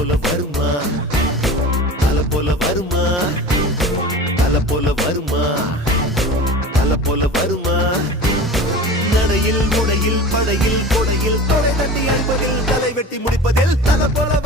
போல வருமா அல போல வருமா அல போல வருமா அல போல வருமா நடையில் முடையில் படையில் கொடையில் தொலை தட்டி அடிப்பதில் தலை வெட்டி முடிப்பதில் தல போல